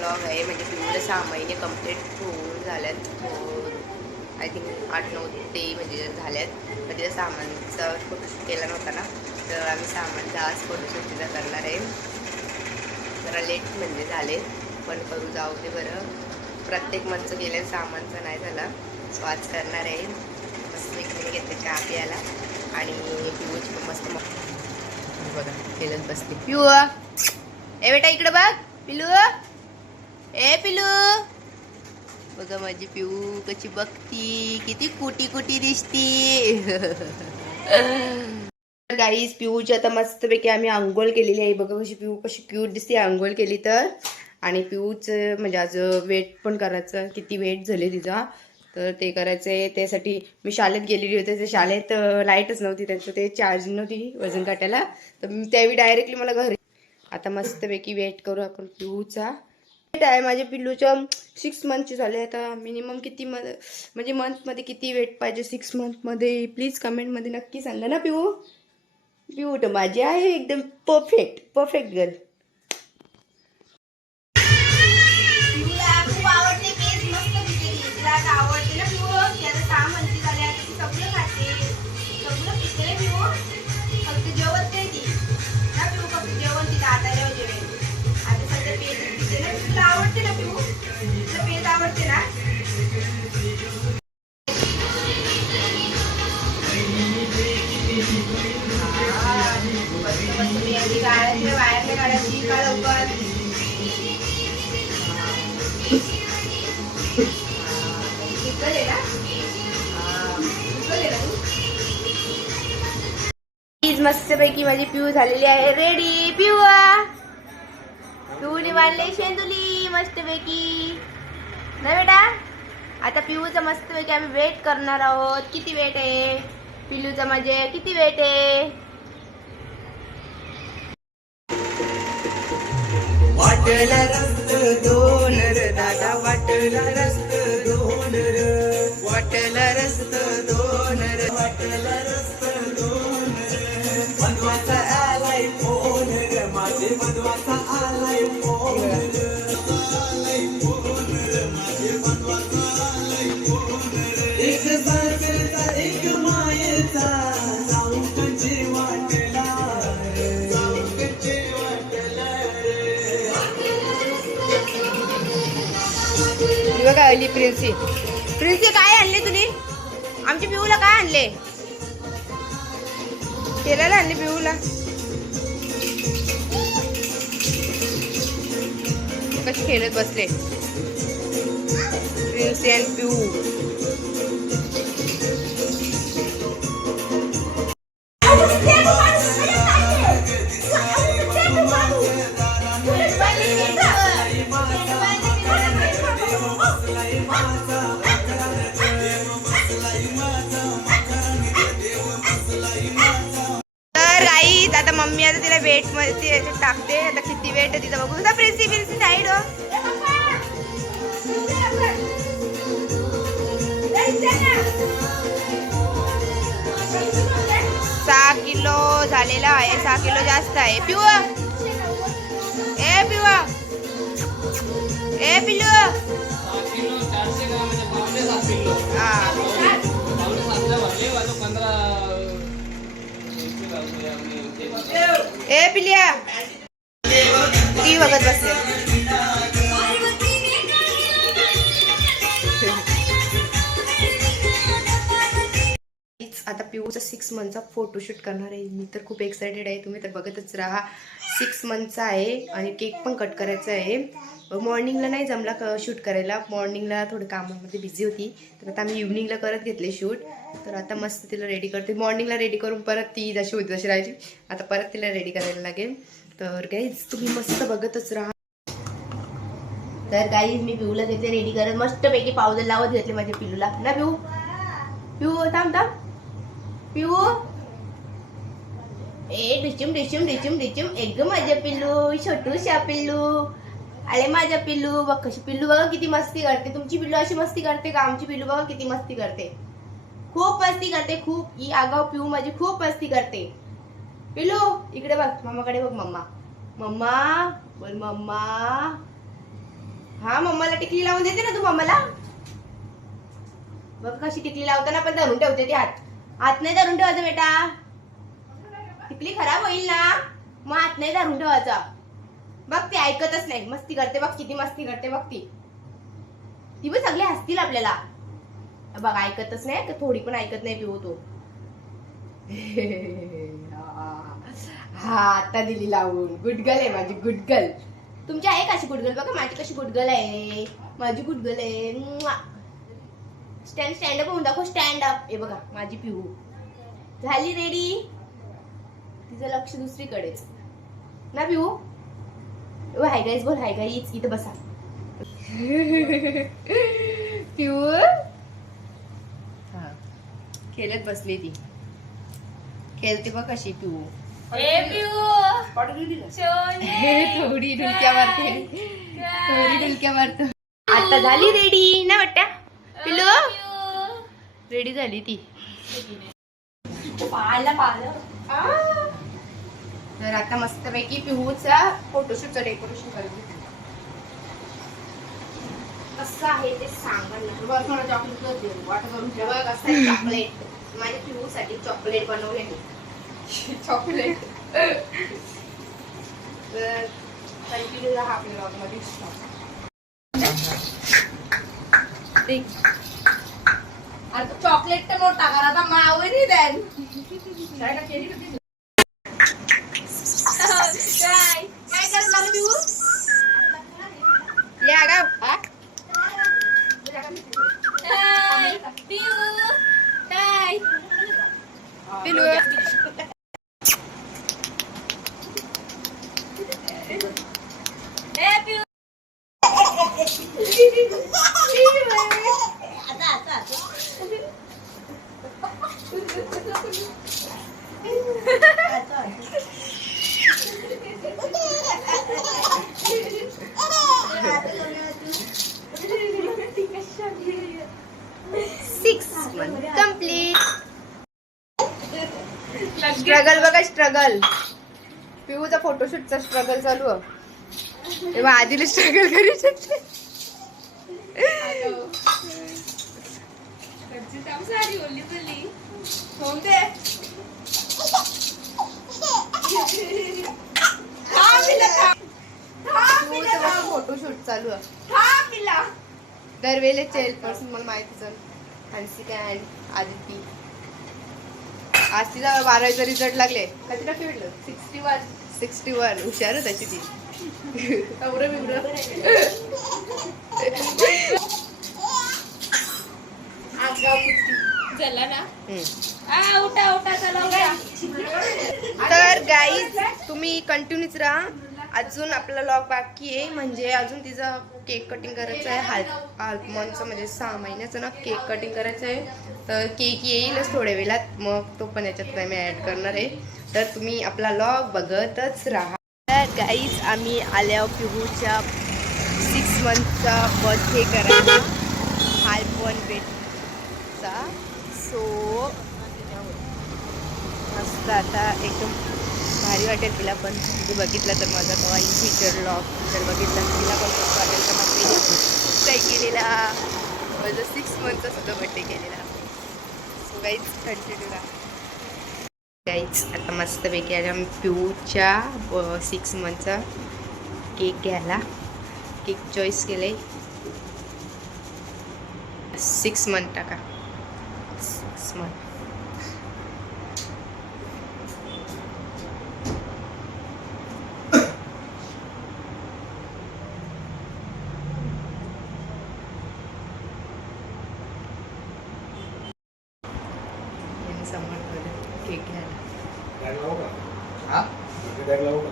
आजचा लॉग आहे. म्हणजे पिऊला सहा महिने कंप्लीट होऊन झाल्यात. आय थिंक आठ नऊ ते म्हणजे झाल्यात. तर तिथं सामानचा फोटोशूट केला नव्हता ना. तर आम्ही सामानचा आज फोटोशूट तिथं करणार आहे. जरा लेट म्हणजे झाले. पण करू जाऊ दे बरं. प्रत्येक मंथचं गेल्या सामानचं नाही झाला. सो आज करणार आहे. मस्त इकडे घेतले चहा प्यायला. आणि पिऊची पण मस्त मग बघा खेळत बसते. पिऊ ए बेटा इकडे बघ. पिलू ए पिलू. बघा माझी पिऊ कशी बघती किती कुटी कुटी दिसती गाईज पिऊची आता मस्तपैकी आम्ही आंघोळ केलेली आहे. बघा कशी पिऊ कशी क्यूट दिसते आंघोळ केली तर. आणि पिऊचं म्हणजे आज वेट पण करायचं किती वेट झाले तिचा. तर ते करायचं आहे त्यासाठी मी शाळेत गेलेली होते. त्या शाळेत लाईटच नव्हती त्यांचं ते चार्ज नव्हती वजन काटायला. तर मी त्यावेळी डायरेक्टली मला घरी आता मस्तपैकी वेट करू आपण पिऊचा. वेट आहे. माझ्या पिल्लूच्या सिक्स मंथची झाले. आता मिनिमम किती म म्हणजे मंथमध्ये किती वेट पाहिजे? सिक्स मंथमध्ये प्लीज कमेंटमध्ये नक्की सांगा ना पिऊ. पिऊ तर माझी आहे एकदम परफेक्ट परफेक्ट गर्ल मस्तपैकी माझी पिऊ झालेली आहे. रेडी पिऊआ. पिऊने बांधले शेंदुली मस्तपैकी. ना बेटा? आता पिऊचा मस्तपैकी आम्ही वेट करणार आहोत. किती वेट आहे? पिलूचं म्हणजे किती वेट आहे? वाटला रस्त दोन र दादा वाटला रस्त दोन र. वाटला रस्त दोन र वाटला रस्त ही बघा आली प्रिन्सी. प्रिन्सी काय आणले तुम्ही? आमच्या पिऊला काय आणले? केलेला आणले पिऊला. कशी खेळत बसले? प्रिन्सी अँड पिऊ. मम्मी आता तिला वेटमध्ये ती याच्यात टाकते. आता किती वेट आहे तिथं बघू. प्रिन्सी प्रिन्सी साईड हो. सहा किलो झालेला आहे. सहा किलो जास्त आहे. पिऊ. ए पिऊ. ए पिलू हा. ए पिलिया ती बघत बसते. आता पिऊचा सिक्स मंथचा फोटोशूट करणार आहे. मी तर खूप एक्सायटेड आहे. तुम्ही तर बघतच राहा. सिक्स मंथचा आहे आणि केक पण कट करायचा आहे. मॉर्निंगला नाही जमला शूट करायला. मॉर्निंगला थोडं कामामध्ये बिझी होती. तर आता आम्ही इव्हनिंगला करत घेतले शूट तर आता मस्त तिला रेडी करते. मॉर्निंगला रेडी करून परत ती जशी होती तशी राहायची. आता परत तिला रेडी करायला लागेल. तर गाईज तुम्ही मस्त बघतच राहा. तर गाईज मी पिऊला घेतले रेडी करत. मस्तपैकी पावडर लावत घेतले माझ्या पिलूला. ना पिऊ? पिऊ थांब थांब. पिऊ? ए डिचिम डिचिम डिचिम डिचिम. एक माझ्या पिल्लू छोटूशा पिल्लू अरे माझ्या पिल्लू बघ कशी पिल्लू बघा किती मस्ती करते. तुमची पिल्लू अशी मस्ती करते का? आमची पिल्लू बघा किती मस्ती करते. खूप मस्ती करते खूप. ही आगाव पिऊ माझी खूप मस्ती करते. पिलू इकडे बघ मम्माकडे बघ मम्मा. मम्मा बोल मम्मा. हा मम्माला टिकली लावून देते ना तू मम्माला? बघ कशी टिकली लावताना पण धरून ठेवते ती हात. हात नाही धरून ठेवायचं बेटा. टिकली खराब होईल ना. मग हात नाही धरून ठेवायचा. बघ ती ऐकतच नाही. मस्ती करते बघ किती मस्ती करते बघ ती. ती पण सगळे हसतील आपल्याला. बघ ऐकतच नाही का थोडी पण ऐकत नाही पिऊ हो तो. हा आता दिली लावून. गुडगल आहे माझी गुडगल. तुमची आहे का अशी गुडगल? बघा माझी कशी गुडगल आहे. माझी गुडगल आहे. स्टँड स्टँड अप होऊन दाखव स्टँड अप हे बघा माझी पिऊ. झाली रेडी तिचं लक्ष दुसरीकडेच ना पिऊ? ओ हाय गाईज बोल हाय गाईज इथं बसा. पिऊ? खेळत बसली ती. खेळते बघ कशी पिऊ. थोडी डुलक्या मारते. थोडी डुलक्या मारतो. आता झाली रेडी ना वाटत्या पिलू रेडी झाली ती. तर आता मस्तपैकी पिहूचा फोटोशूटचं डेकोरेशन करून घेतलं कसं आहे ते सांगा वाटत करून ठेवा कसं आहे चॉकलेट माझ्या पिहूसाठी चॉकलेट बनवले मी. चॉकलेट तर कंटिन्यू राहा आपल्या ब्लॉगमध्ये ठीक आता चॉकलेट तर मोठा करा आता मावं नाही द्याल काय काय करत मला पिऊ या गा आ? Pilu six month complete struggle बघा स्ट्रगल पिऊचा फोटोशूटचा स्ट्रगल चालू आहे. तेव्हा आधीला स्ट्रगल करू शकते फोटोशूट चालू आहे. दरवेळेला पर्सन मला माहिती माहितीच हन्सिका अँड आदिती आज तिला बारावीचा रिझल्ट लागले किती टक्के भेटलं सिक्स्टी वन. Sixty one. हुशार तशी ती. तर गाईज तुम्ही कंटिन्यूच राहा. अजून आपला लॉग बाकी आहे म्हणजे अजून तिचं केक कटिंग करायचं आहे. हाल हालमॉनचं म्हणजे सहा महिन्याचं ना केक कटिंग करायचं आहे. तर केक येईलच थोड्या वेळात मग तो पण याच्यात मी ॲड करणार आहे. तर तुम्ही आपला लॉग बघतच राहा. तर गाईज आम्ही आल्या पिहूच्या सिक्स मंथचा बर्थडे करायला. हालपॉन बेटचा सो मस्त आता एकदम भारी वाटेल तिला पण. तू बघितलं तर माझा तेव्हा इन फ्युचर लॉक जर बघितलं तर तिला पण खूप वाटेल. तर मग मी काय केलेला. माझा सिक्स मंथचा सुद्धा बड्डे केलेला. सो गाईज कंटिन्यू राहा गाईज आता मस्तपैकी आज आम्ही पिऊच्या सिक्स मंथचा केक घ्यायला. केक चॉईस केले सिक्स मंथ टाका. सिक्स मंथ यांनी समोर ठेवलं केक घ्यायला टॅग लावू का हा बर्थडे टॅग लावू का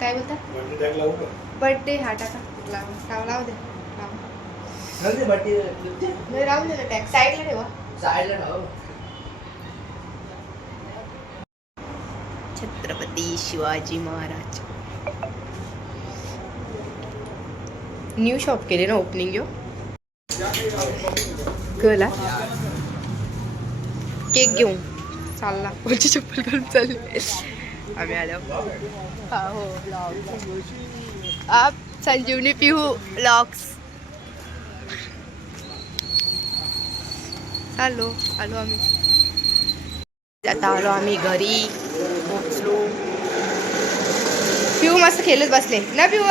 काय बर्थडे टॅग लावू का बर्थडे हा टाका. लाव लाव लाव दे. लाव. नाही राहू दे ना टॅग साईडला ठेवा. छत्रपती शिवाजी महाराज. न्यू शॉप केले ना ओपनिंग यो? कला केक घेऊन. चालला. कोणची चप्पल घालून चालले. आम्ही आलो. हा हो आप संजीवनी पिहू लॉक्स आलो आलो आम्ही. आता आलो आम्ही घरी. पोचलो. पिऊ मस्त खेळत बसले. ना पिऊ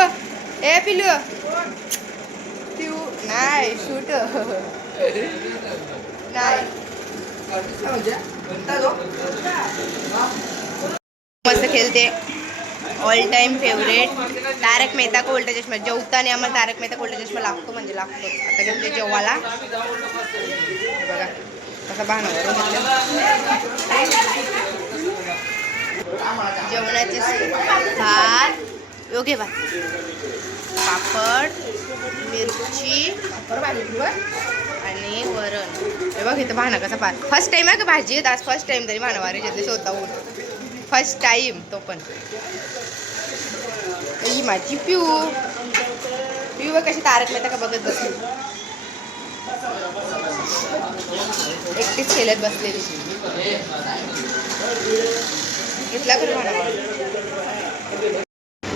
ए पिलू? पिऊ नाही शूट नाही. मस्त खेळते. All time favourite Taarak Mehta Ka Ooltah Chashmah जेवताना आम्हाला तारक मेहता उलटा चष्मा लागतो म्हणजे लागतो. आता घेऊन जेवायला बघा कसा बहाणा जेवणाचे भात योग्य भात. पापड मिरची आणि वरण. हे बघ इथं भाणं कसं पा फर्स्ट टाइम आहे का भाजी? आज फर्स्ट टाइम तरी भाणवारी घेतली स्वतःहून फर्स्ट टाइम तो पण. ही माझी पिऊ. पिऊ बघ कशी तारक मेहता का बघत बसली. एकटीच खेळत बसलेली. घेतला कर भाणा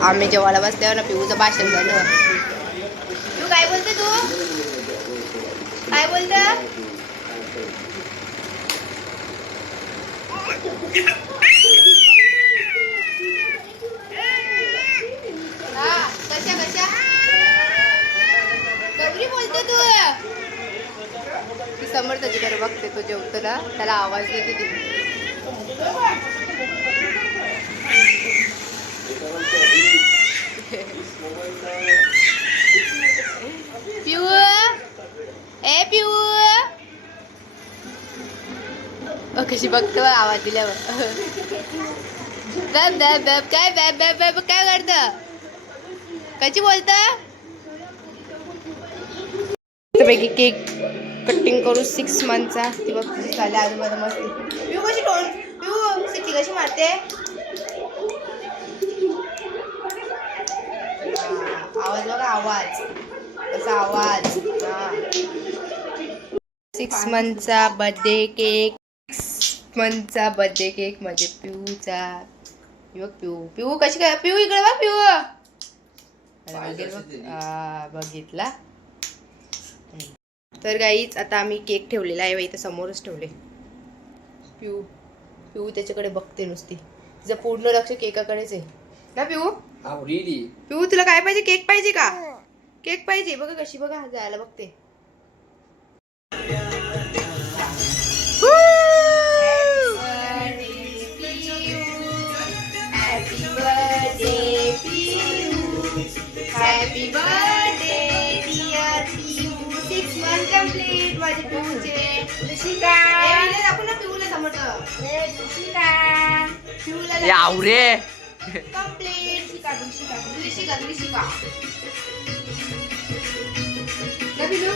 आम्ही जेवायला बसल्यावर ना पिऊचं भाषण झालं. तू काय बोलते तू? काय बोलत कशा कशा गौरी बोलते तू समोर त्याच्याकडे बघते तो जेवतो ना त्याला आवाज देते ती. पिऊ ए पिऊ. अ, कशी बघतो आवाज दिल्यावर. बॅब बॅब बॅब काय बॅब बॅब बॅब काय करत? कशी बोलत? पैकी केक कटिंग करू सिक्स मंथचा ती बघ कशी चालली आजूबाजू मस्त. पिऊ कशी टोन पिऊ सिटी कशी मारते? आवाज बघा आवाज. कसा आवाज? सिक्स मंथचा बर्थडे केक सिक्स मंथचा बर्थडे केक म्हणजे पिऊचा. बघ पिऊ. पिऊ कशी काय? पिऊ इकडे बघ पिऊ. बघितला. तर गाईच आता आम्ही केक ठेवलेला आहे इथं समोरच ठेवले. पिऊ पिऊ त्याच्याकडे बघते नुसती. तिचं पूर्ण लक्ष केकाकडेच आहे. ना पिऊ? पिऊ तुला काय पाहिजे? केक पाहिजे का? केक पाहिजे. बघा कशी बघा जायला बघते. Happy birthday six month complete माझे पिऊचे ऋषिका दाखव ना पिऊला समोर ऋषिका पिऊला आवरे कंप्लीट शिका ऋषिका ऋषिका ऋषिका ना पिलू